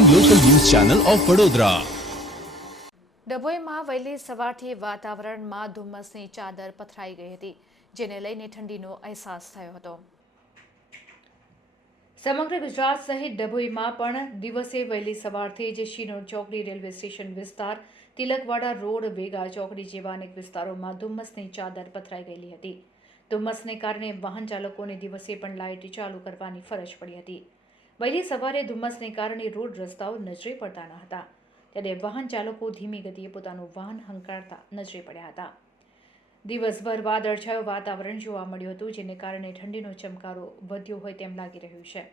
Channel of Vadodara ડભોઈમાં વહેલી સવારથી વાતાવરણમાં ધુમ્મસની ચાદર પથરાઈ ગઈ હતી, જેને લઈને ઠંડીનો અહેસાસ થયો હતો. સમગ્ર ગુજરાત સહિત ડભોઈમાં પણ દિવસે વહેલી સવારથી જ શિનોર ચોકડી રેલવે સ્ટેશન વિસ્તાર, તિલકવાડા રોડ વેગા ચોકડી જેવા અનેક વિસ્તારોમાં ધુમ્મસની ચાદર પથરાઈ ગયેલી હતી. ધુમ્મસને કારણે વાહન ચાલકોને દિવસે પણ લાઇટ ચાલુ કરવાની ફરજ પડી હતી. વહેલી સવારે ધુમ્મસને કારણે રોડ રસ્તાઓ નજરે પડતા ન હતા. ત્યારે વાહન ચાલકો ધીમી ગતિએ પોતાનું વાહન હંકારતા નજરે પડ્યા હતા. દિવસભર વાદળછાયું વાતાવરણ જોવા મળ્યું હતું, જેને કારણે ઠંડીનો ચમકારો વધ્યો હોય તેમ લાગી રહ્યું છે.